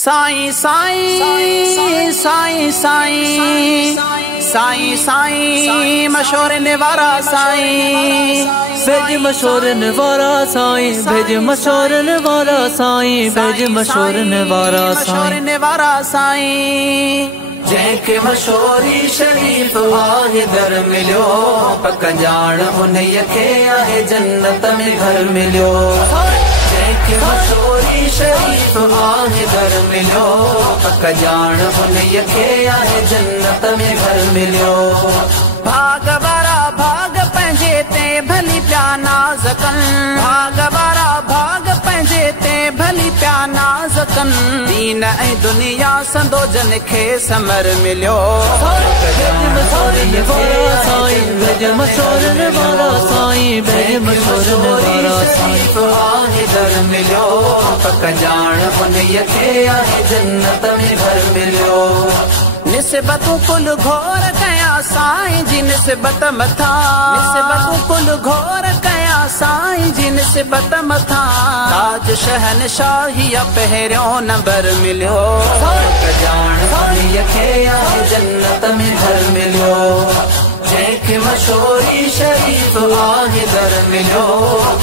साईं साईं साईं साईं साईं साईं मशोर निवारा साईं भेज मशोर निवारा साईं भेज मशोर निवारा साईं भेज मशोर निवारा साईं निवारा साईं जंहिंखे मशोरी शरीफ़ आहे दर मिलियो पक ॼाण उन्हीअ खे आहे जन्नत में घर मिलियो। जंहिंखे मशोरी शरीफ़ आहे दर मिलियो पक ॼाण उन्हीअ खे आहे जन्नत में घर मिलियो। भाग वारा भाग पंहिंजे ते भली पिया नाज़ कनि भाग वारा भाग पंहिंजे ते भली पिया नाज़ कनि दीन ऐं दुनिया संदो जन खे समर मिलियो। भेज मशोर निवारा साईं भेज मशोर निवारा साईं भेज मशोर निवारा साईं आहे दर मिलियो पक ॼाण उन्हीअ खे आहे जन्नत में घर मिलियो। निस्बतूं कुल घोर कया साईं जी निस्बत मथा निस्बतूं कुल घोर कया साईं जी निस्बत मथा ताज शहनशाहीअ पहिरियों नंबर मिलियो। ॼाण उन्हीअ खे आहे जन्नत में घर मिलियो। जंहिंखे मशोरी शरीफ़ आहे दर मिलियो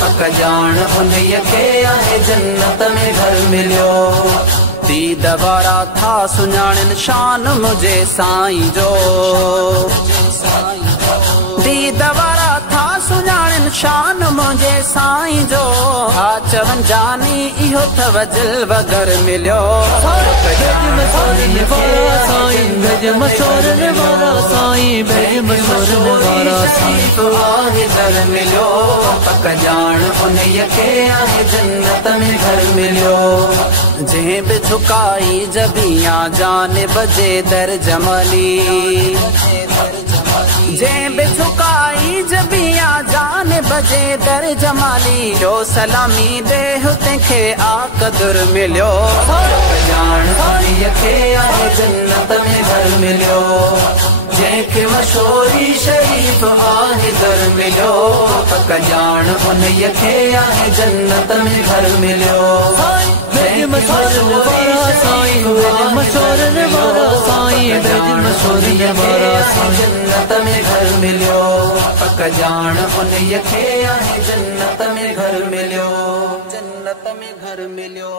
पक ॼाण उन्हीअ खे आहे जन्नत में घर मिलियो। दीद वारा था सुञाणनि शान मुझे साईं जो दीद वारा था सुञाणनि शान मुझे साईं जो हा चवनि जानी इहो अथव जलव घर मिलियो। भेज मशोर निवारा साईं भेज मशोर निवारा साईं भेज मशोर निवारा साईं आहे दर मिलियो पक ॼाण उन्हीअ खे आहे जन्नत में घर मिलियो। जंहिं बि झुकाई जबिया जान बजे दर जमाली जंहिं बि झुकाई जबिया जान बजे दर जमाली जो सलामी दे तंहिंखे आकदुर मिलियो। ॼाण उन्हीअ खे आहे जन्नत में घर मिलियो। जंहिंखे मशोरी शरीफ़ आहे दर मिलियो पक ॼाण उन्हीअ खे आहे जन्नत में घर मिलियो। भेज मशोर निवारा साईं भेज मशोर निवारा साईं भेज मशोर निवारा साईं जन्नत में घर मिलियो पक ॼाण उन्हीअ खे आहे जन्नत में घर मिलियो। जन्नत में घर मिलियो।